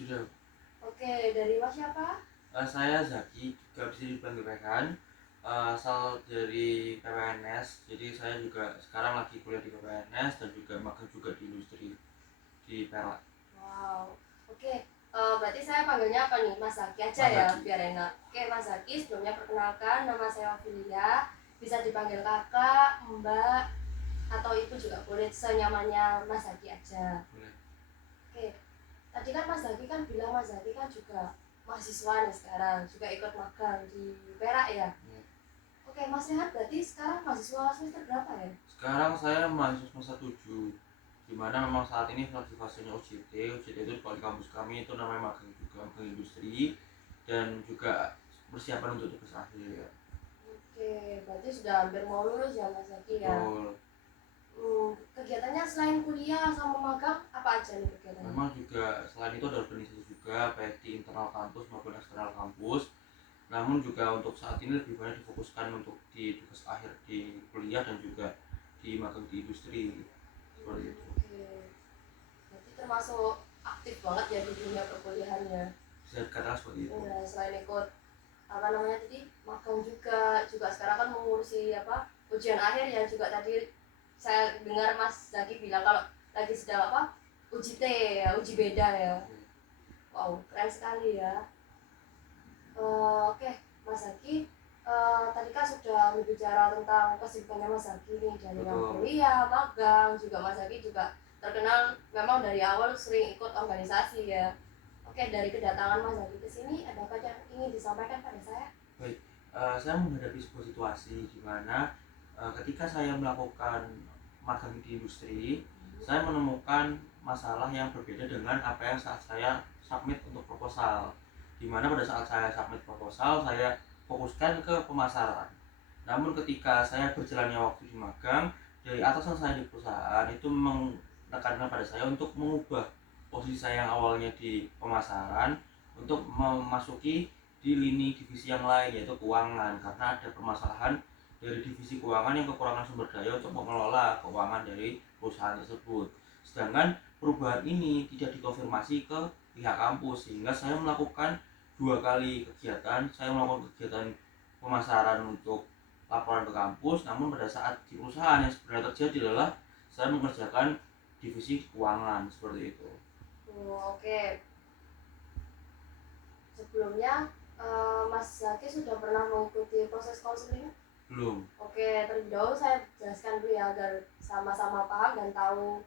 Sudah. Oke, dari Mas siapa? Saya Zaki, juga bisa dipanggil Rehan. Asal dari PPNS, jadi saya juga sekarang lagi kuliah di PPNS dan juga magang juga di industri di Perak. Wow. Oke, berarti saya panggilnya apa nih? Mas Zaki aja Mas ya, Zaki. biar enak. Oke, Mas Zaki, sebelumnya perkenalkan, nama saya Wafilia. Bisa dipanggil kakak, mbak, atau ibu juga boleh, senyamannya Mas Zaki aja. Boleh. Oke, tadi kan Mas Zaki kan bilang Mas Zaki kan juga mahasiswa nih sekarang, juga ikut magang di Perak ya. Ya. Oke, Mas Rehat berarti sekarang mahasiswa semester berapa ya? Sekarang saya mahasiswa semester 7, dimana memang saat ini lagi fasenya UJT. UJT itu kalau di kampus kami itu namanya magang juga, magang industri, dan juga persiapan untuk tugas akhir. Oke, berarti sudah hampir mau lulus ya Mas Zaki ya. Betul. Kegiatannya selain kuliah sama magang apa aja nih kegiatannya? Memang juga selain itu ada organisasi juga baik di internal kampus maupun eksternal kampus. Namun juga untuk saat ini lebih banyak difokuskan untuk di tugas akhir di kuliah dan juga di magang di industri seperti itu. Oke, berarti termasuk aktif banget ya di dunia perkuliahannya. Bisa dikatakan seperti itu. Ya, selain ikut apa namanya tadi magang juga sekarang kan mengurusi apa ujian akhir yang juga tadi saya dengar Mas Zaki bilang kalau lagi sedang apa uji T ya, uji beda ya. Wow, keren sekali ya. Oke, Mas Zaki, tadi kan sudah berbicara tentang kesibukannya Mas Zaki nih dari yang Betul. kuliah, magang, juga Mas Zaki juga terkenal memang dari awal sering ikut organisasi ya. Oke, dari kedatangan Mas Zaki ke sini, ada apa yang ingin disampaikan pada saya? Baik, saya menghadapi sebuah situasi di mana ketika saya melakukan magang di industri, saya menemukan masalah yang berbeda dengan apa yang saat saya submit untuk proposal. Di mana pada saat saya submit proposal, saya fokuskan ke pemasaran. Namun ketika saya berjalannya waktu di magang, dari atasan saya di perusahaan itu menekankan pada saya untuk mengubah posisi saya yang awalnya di pemasaran untuk memasuki di lini divisi yang lain, yaitu keuangan, karena ada permasalahan dari divisi keuangan yang kekurangan sumber daya untuk mengelola keuangan dari perusahaan tersebut. Sedangkan perubahan ini tidak dikonfirmasi ke pihak kampus, sehingga saya melakukan 2 kali kegiatan. Saya melakukan kegiatan pemasaran untuk laporan ke kampus, namun pada saat di perusahaan yang sebenarnya terjadi adalah saya mengerjakan divisi keuangan seperti itu. Oke, sebelumnya Mas Zaki sudah pernah mengikuti proses konseling? Belum. Oke, terlebih dahulu saya jelaskan dulu ya agar sama-sama paham dan tahu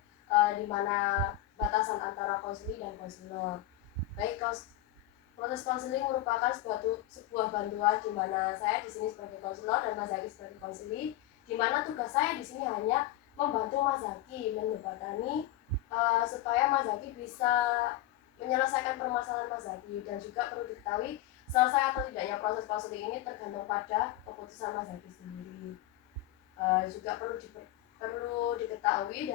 di mana batasan antara konseling dan konselor. Baik, proses konseling merupakan sebuah bantuan di mana saya di sini sebagai konselor dan Mas Zaki sebagai konseli, di mana tugas saya di sini hanya membantu Mas Zaki menjembatani supaya Mas Zaki bisa menyelesaikan permasalahan Mas Zaki, dan juga perlu diketahui selesai atau tidaknya proses konseling ini tergantung pada keputusan Mas Zaki sendiri. Juga perlu diketahui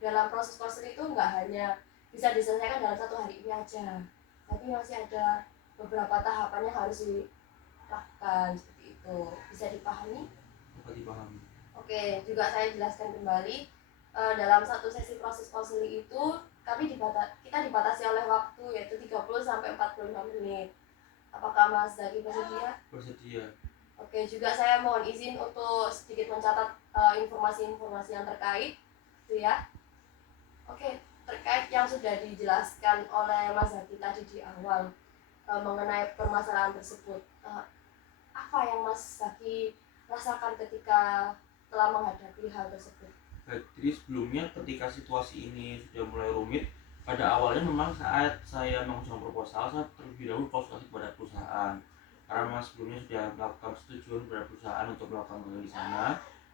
dalam proses konseling itu nggak hanya bisa diselesaikan dalam 1 hari ini aja, tapi masih ada beberapa tahapan yang harus dilakukan seperti itu. Bisa dipahami? Dapat dipahami. Oke, juga saya jelaskan kembali, dalam satu sesi proses konseling itu kita dibatasi oleh waktu yaitu 30 sampai 45 menit. Apakah Mas Zaki bersedia? Bersedia. Oke, juga saya mohon izin untuk sedikit mencatat informasi-informasi yang terkait, gitu ya. Oke, terkait yang sudah dijelaskan oleh Mas Zaki tadi di awal mengenai permasalahan tersebut, apa yang Mas Zaki rasakan ketika telah menghadapi hal tersebut? Baik, jadi sebelumnya ketika situasi ini sudah mulai rumit, pada awalnya memang saat saya mengajukan proposal, saya terlebih dahulu konsultasi kepada perusahaan. Karena memang sebelumnya sudah melakukan persetujuan kepada perusahaan untuk melakukan magang di sana.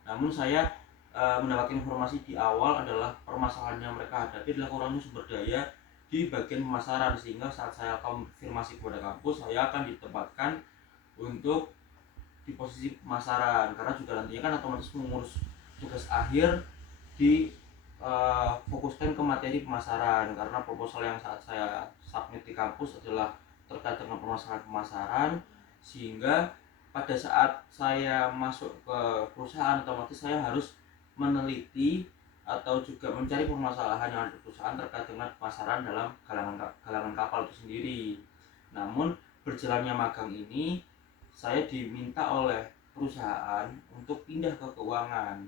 Namun saya mendapatkan informasi di awal adalah permasalahan yang mereka hadapi adalah kurangnya sumber daya di bagian pemasaran, sehingga saat saya konfirmasi kepada kampus, saya akan ditempatkan untuk di posisi pemasaran, karena juga nantinya kan otomatis mengurus tugas akhir di fokuskan ke materi pemasaran, karena proposal yang saat saya submit di kampus adalah terkait dengan permasalahan pemasaran, sehingga pada saat saya masuk ke perusahaan otomatis saya harus meneliti atau juga mencari permasalahan yang ada di perusahaan terkait dengan pemasaran dalam galangan kapal itu sendiri. Namun berjalannya magang ini saya diminta oleh perusahaan untuk pindah ke keuangan.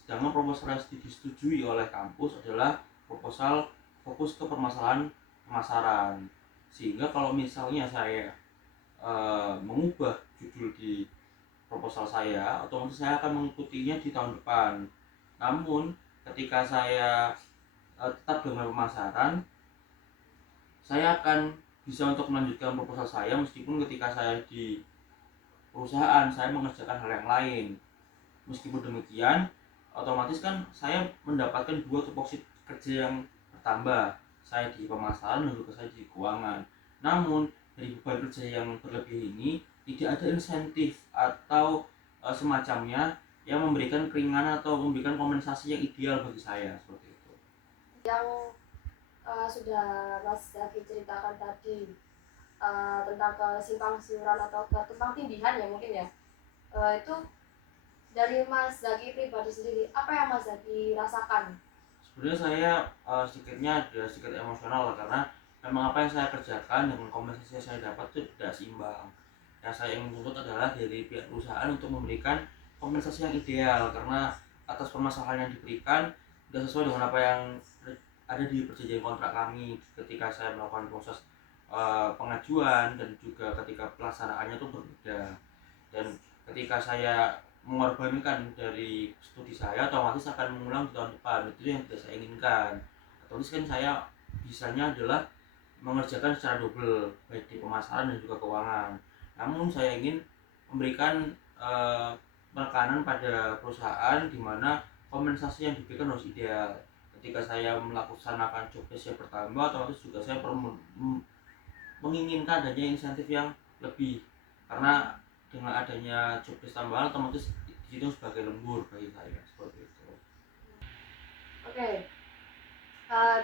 Sedangkan proposal yang disetujui oleh kampus adalah proposal fokus ke permasalahan pemasaran. Sehingga kalau misalnya saya mengubah judul di proposal saya, otomatis saya akan mengikutinya di tahun depan. Namun ketika saya tetap dengan pemasaran, saya akan bisa untuk melanjutkan proposal saya meskipun ketika saya di perusahaan saya mengerjakan hal yang lain. Meskipun demikian, otomatis kan saya mendapatkan dua tupoksi kerja yang bertambah. Saya di pemasaran dan juga saya di keuangan. Namun dari beban kerja yang berlebih ini tidak ada insentif atau semacamnya yang memberikan keringanan atau memberikan kompensasi yang ideal bagi saya seperti itu. Yang sudah Mas Zaki ceritakan tadi tentang kesimpang siuran atau ketumpang tindihan ya mungkin ya, itu dari Mas Zaki pribadi sendiri, apa yang Mas Zaki rasakan? Sebenarnya saya sedikitnya ada sedikit emosional lah, karena memang apa yang saya kerjakan dengan kompensasi yang saya dapat itu tidak seimbang. Yang saya ingin tuntut adalah dari pihak perusahaan untuk memberikan kompensasi yang ideal, karena atas permasalahan yang diberikan tidak sesuai dengan apa yang ada di perjanjian kontrak kami ketika saya melakukan proses pengajuan dan juga ketika pelaksanaannya itu berbeda. Dan ketika saya mengorbankan dari studi saya, otomatis akan mengulang di tahun depan. Itu yang tidak saya inginkan. Otomatis kan saya bisanya adalah mengerjakan secara double, baik di pemasaran dan juga keuangan. Namun saya ingin memberikan penekanan pada perusahaan di mana kompensasi yang diberikan harus ideal. Ketika saya melaksanakan job desk yang bertambah, otomatis juga saya menginginkan adanya insentif yang lebih, karena dengan adanya job desk tambahan otomatis itu sebagai lembur bagi saya seperti itu. Oke,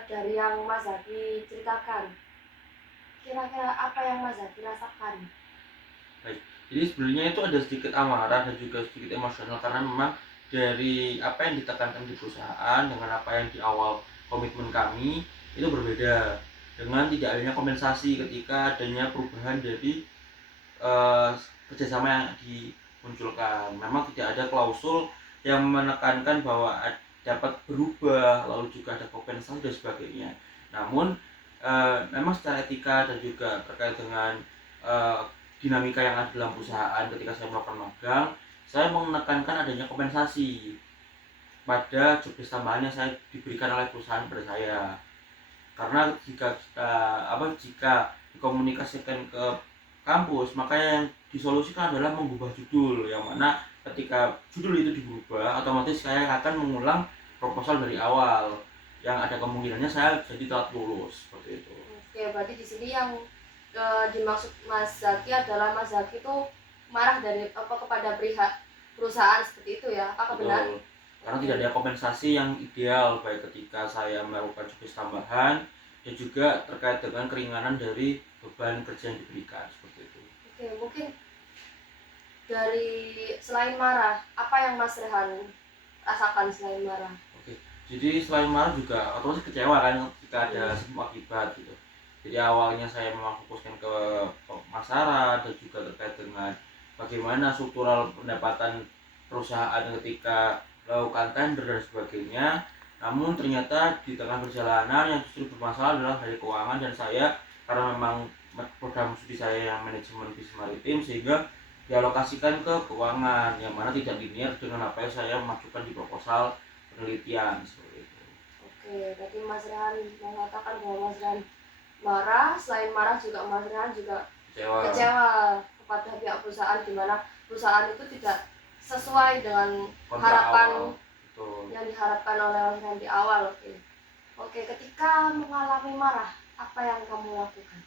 dari yang Mas Zaki ceritakan, kira-kira apa yang Mas Zaki rasakan? Baik, jadi sebenarnya itu ada sedikit amarah dan juga sedikit emosional, karena memang dari apa yang ditekankan di perusahaan dengan apa yang di awal komitmen kami itu berbeda, dengan tidak adanya kompensasi ketika adanya perubahan dari kerjasama yang dimunculkan. Memang tidak ada klausul yang menekankan bahwa dapat berubah, lalu juga ada kompensasi dan sebagainya. Namun memang secara etika dan juga terkait dengan dinamika yang ada dalam perusahaan ketika saya melakukan magang, saya menekankan adanya kompensasi pada job desk tambahan yang saya diberikan oleh perusahaan pada saya. Karena jika dikomunikasikan ke kampus, maka yang disolusikan adalah mengubah judul, yang mana ketika judul itu diubah, otomatis saya akan mengulang proposal dari awal, yang ada kemungkinannya saya jadi telat lulus seperti itu. Oke, berarti di sini yang dimaksud Mas Zaki adalah Mas Zaki itu marah dari kepada pihak perusahaan seperti itu ya, apakah benar? Karena tidak ada kompensasi yang ideal, baik ketika saya melakukan tugas tambahan dan juga terkait dengan keringanan dari beban kerja yang diberikan seperti itu. Oke, mungkin dari selain marah, apa yang Mas Rehan rasakan selain marah? Oke, jadi selain marah juga otomatis kecewa kan jika ada semua akibat gitu. Jadi awalnya saya memang fokuskan ke pemasaran dan juga terkait dengan bagaimana struktural pendapatan perusahaan ketika melakukan tender dan sebagainya. Namun ternyata di tengah perjalanan yang justru bermasalah adalah dari keuangan, dan saya karena memang program studi saya yang manajemen bisnis maritim, sehingga dialokasikan ke keuangan yang mana tidak linear dengan apa yang saya masukkan di proposal penelitian seperti itu. Oke, berarti Mas Rehan mengatakan bahwa Mas Rehan marah, selain marah juga Mas Rehan juga kecewa kepada pihak perusahaan, di mana perusahaan itu tidak sesuai dengan harapan yang diharapkan oleh Mas Rehan di awal. Oke, ketika mengalami marah, apa yang kamu lakukan?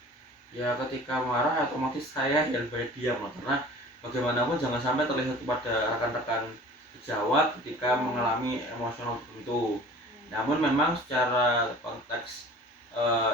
Ya ketika marah otomatis saya yang banyak diam, karena bagaimanapun jangan sampai terlihat kepada rekan-rekan sejawat ketika mengalami emosional tertentu. Namun memang secara konteks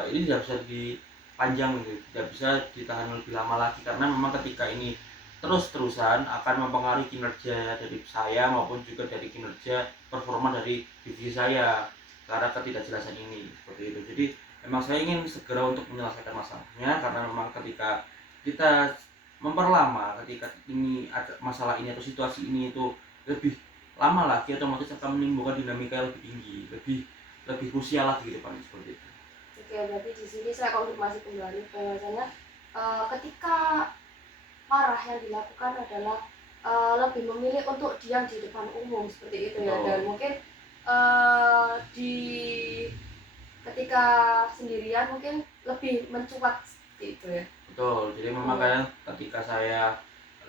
ini tidak bisa dipanjang gitu, tidak bisa ditahan lebih lama lagi, karena memang ketika ini terus-terusan akan mempengaruhi kinerja dari saya maupun juga dari kinerja performa dari divisi saya karena ketidakjelasan ini seperti itu. Jadi memang saya ingin segera untuk menyelesaikan masalahnya karena memang ketika kita memperlama, ketika ini ada masalah ini atau situasi ini itu lebih lama lagi, otomatis akan menimbulkan dinamika yang lebih tinggi, lebih krusial lagi ke depan seperti itu. Oke, berarti di sini saya konfirmasi kembali bahwasanya ketika marah yang dilakukan adalah lebih memilih untuk diam di depan umum seperti itu ya. Betul. Dan mungkin di ketika sendirian mungkin lebih mencuat seperti itu ya. Betul, jadi memang kadang ketika saya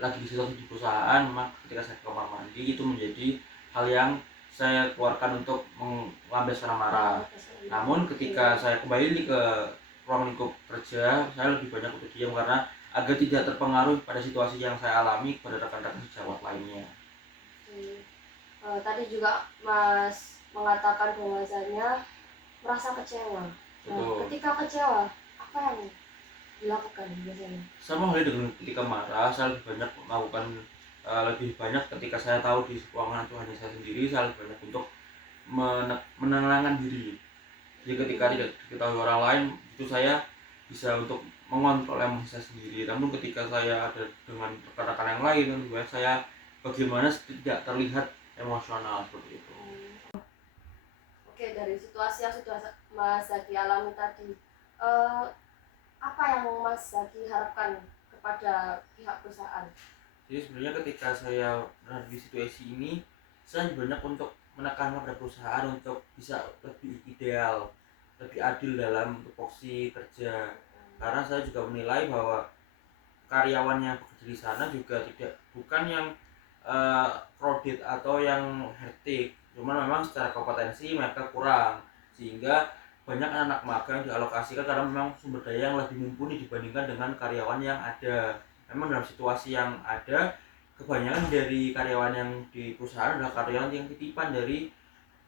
lagi di situasi di perusahaan, memang ketika saya ke kamar mandi itu menjadi hal yang saya keluarkan untuk melampiaskan amarah. Namun ketika saya kembali ke ruang lingkup kerja, saya lebih banyak untuk diam karena agar tidak terpengaruh pada situasi yang saya alami pada rekan-rekan sejawat lainnya. Tadi juga Mas mengatakan bahwasanya merasa kecewa. Ketika kecewa, apa yang dilakukan biasanya? Sama halnya dengan ketika marah, saya lebih banyak melakukan lebih banyak ketika saya tahu di ruangan itu hanya saya sendiri, saya lebih banyak untuk menenangkan diri. Jadi ketika tidak diketahui orang lain, itu saya bisa untuk mengontrol emosi saya sendiri. Namun ketika saya ada dengan rekan-rekan yang lain, lebih baik saya bagaimana tidak terlihat emosional seperti itu. Oke, dari situasi yang sudah Mas Zaki alami tadi, apa yang Mas Zaki harapkan kepada pihak perusahaan? Jadi sebenarnya ketika saya berada di situasi ini, saya banyak untuk menekankan pada perusahaan untuk bisa lebih ideal, lebih adil dalam tupoksi kerja. Karena saya juga menilai bahwa karyawan yang bekerja di sana juga bukan yang kredit atau yang hektik, cuman memang secara kompetensi mereka kurang, sehingga banyak anak magang dialokasikan karena memang sumber daya yang lebih mumpuni dibandingkan dengan karyawan yang ada. Memang dalam situasi yang ada, kebanyakan dari karyawan yang di perusahaan adalah karyawan yang titipan dari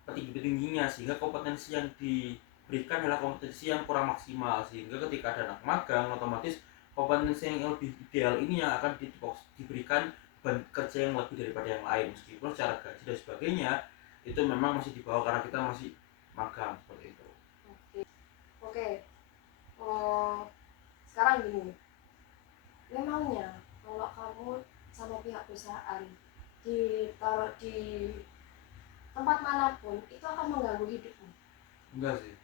petinggi-petingginya, sehingga kompetensi yang diberikan adalah kompetensi yang kurang maksimal, sehingga ketika ada anak magang otomatis kompetensi yang lebih ideal ini yang akan diberikan beban kerja yang lebih daripada yang lain, meskipun secara gaji dan sebagainya itu memang masih di bawah karena kita masih magang seperti itu. Oke. Sekarang gini, memangnya kalau kamu sama pihak perusahaan ditaruh di tempat manapun itu akan mengganggu hidupmu? Enggak sih.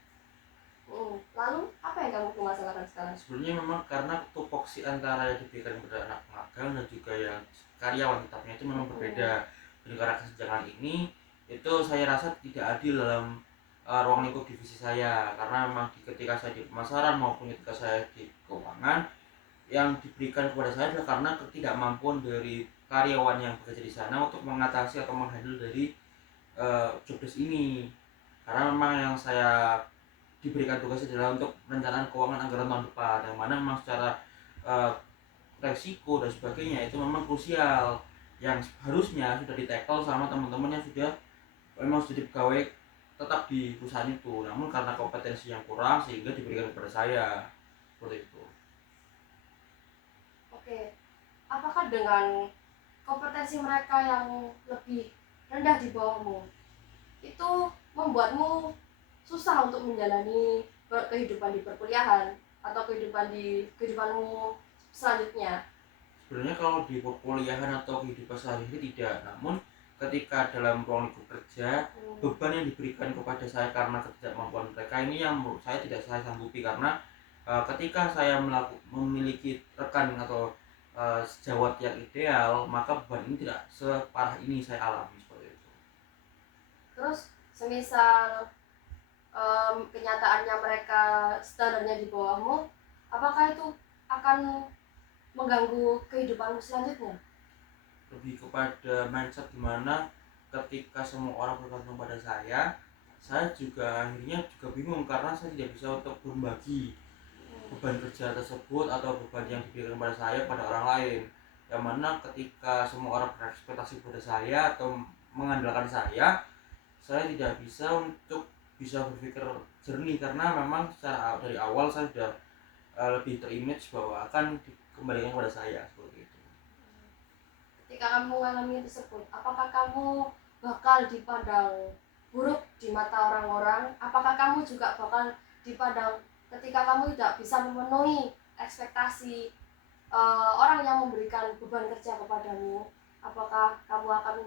Lalu apa yang kamu permasalahkan sekarang? Sebenarnya memang karena tupoksi antara yang diberikan kepada anak magang dan juga yang karyawan tetapnya itu memang berbeda. Dan karena kesenjangan ini itu saya rasa tidak adil dalam ruang lingkup divisi saya, karena memang ketika saya di pemasaran maupun ketika saya di keuangan, yang diberikan kepada saya adalah karena ketidakmampuan dari karyawan yang bekerja di sana untuk mengatasi atau menghandle dari jobdesk ini. Karena memang yang saya diberikan tugas adalah untuk perencanaan keuangan anggaran tahun depan, yang mana memang secara resiko dan sebagainya itu memang krusial, yang harusnya sudah ditackle sama teman-teman yang sudah memang sudah pegawai tetap di perusahaan itu, namun karena kompetensi yang kurang sehingga diberikan kepada saya seperti itu. Oke, apakah dengan kompetensi mereka yang lebih rendah di bawahmu itu membuatmu susah untuk menjalani kehidupan di perkuliahan atau kehidupanmu selanjutnya? Sebenarnya kalau di perkuliahan atau kehidupan sehari-hari tidak, namun ketika dalam ruang lingkup kerja, beban yang diberikan kepada saya karena ketidakmampuan mereka ini yang menurut saya tidak saya sanggupi, karena ketika saya memiliki rekan atau sejawat yang ideal, maka beban ini tidak separah ini saya alami seperti itu. Terus semisal kenyataannya mereka standarnya di bawahmu, apakah itu akan mengganggu kehidupanmu selanjutnya? Lebih kepada mindset dimana ketika semua orang bergantung pada saya juga akhirnya juga bingung karena saya tidak bisa untuk berbagi beban kerja tersebut atau beban yang diberikan kepada saya pada orang lain, yang mana ketika semua orang berekspektasi kepada saya atau mengandalkan saya tidak bisa untuk bisa berpikir jernih, karena memang secara dari awal saya sudah lebih terimage bahwa akan dikembalikan kepada saya seperti itu. ketika kamu mengalami tersebut, apakah kamu bakal dipandang buruk di mata orang-orang? Apakah kamu juga bakal dipandang ketika kamu tidak bisa memenuhi ekspektasi orang yang memberikan beban kerja kepadamu? Apakah kamu akan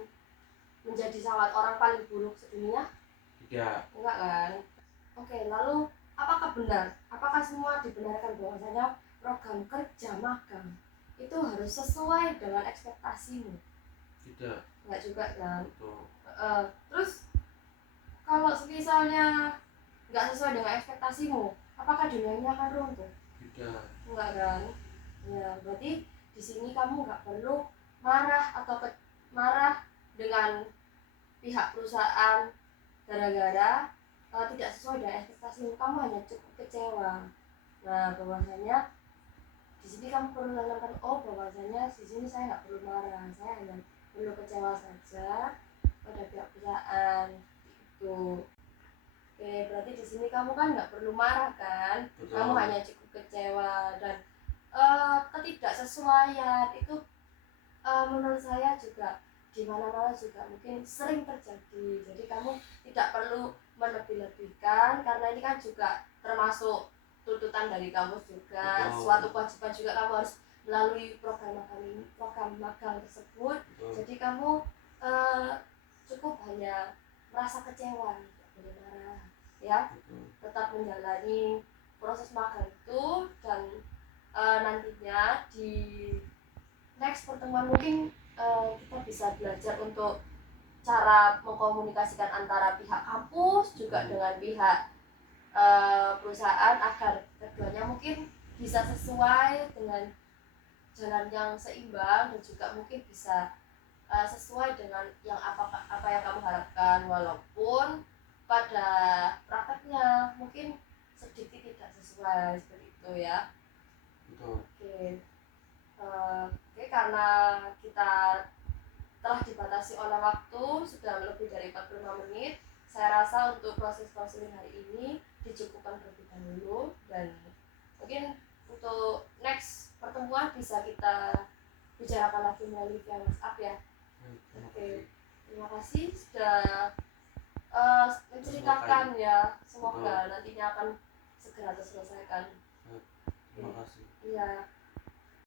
menjadi sangat orang paling buruk sedunia? Tidak. Enggak kan? Oke, lalu apakah benar? Apakah semua dibenarkan bahwasanya program kerja magang itu harus sesuai dengan ekspektasimu? Tidak. Enggak juga kan? Betul. Terus kalau misalnya nggak sesuai dengan ekspektasimu, apakah dunia ini akan runtuh? Tidak. Enggak kan? Ya, berarti di sini kamu nggak perlu marah atau marah dengan pihak perusahaan gara-gara tidak sesuai dengan ekspektasimu. Kamu hanya cukup kecewa. Nah, bahwasanya di sini kamu perlu menanamkan, oh bahwasanya di sini saya nggak perlu marah, saya hanya perlu kecewa saja pada pihak perusahaan itu. Oke, berarti di sini kamu kan nggak perlu marah kan? Betul. Kamu hanya cukup kecewa dan ketidaksesuaian itu menurut saya juga di mana-mana juga mungkin sering terjadi. Jadi kamu tidak perlu melebih-lebihkan karena ini kan juga termasuk tuntutan dari kamu juga. Betul. Suatu kewajiban juga kamu harus melalui program magang tersebut. Betul. Jadi kamu cukup hanya merasa kecewa, tidak boleh marah, ya. Betul. Tetap menjalani proses magang itu dan nantinya di next pertemuan mungkin kita bisa belajar untuk cara mengkomunikasikan antara pihak kampus juga dengan pihak perusahaan agar keduanya mungkin bisa sesuai dengan jalan yang seimbang dan juga mungkin bisa sesuai dengan yang apa yang kamu harapkan, walaupun pada prakteknya mungkin sedikit tidak sesuai seperti itu ya. Betul. Oke, karena kita telah dibatasi oleh waktu sudah lebih dari 45 menit, saya rasa untuk proses konseling hari ini dicukupkan terlebih dahulu dan mungkin untuk next pertemuan bisa kita bicarakan lagi melalui via WhatsApp ya. Oke, terima kasih sudah menceritakan ya, semoga nantinya akan segera terselesaikan. Terima kasih. Iya.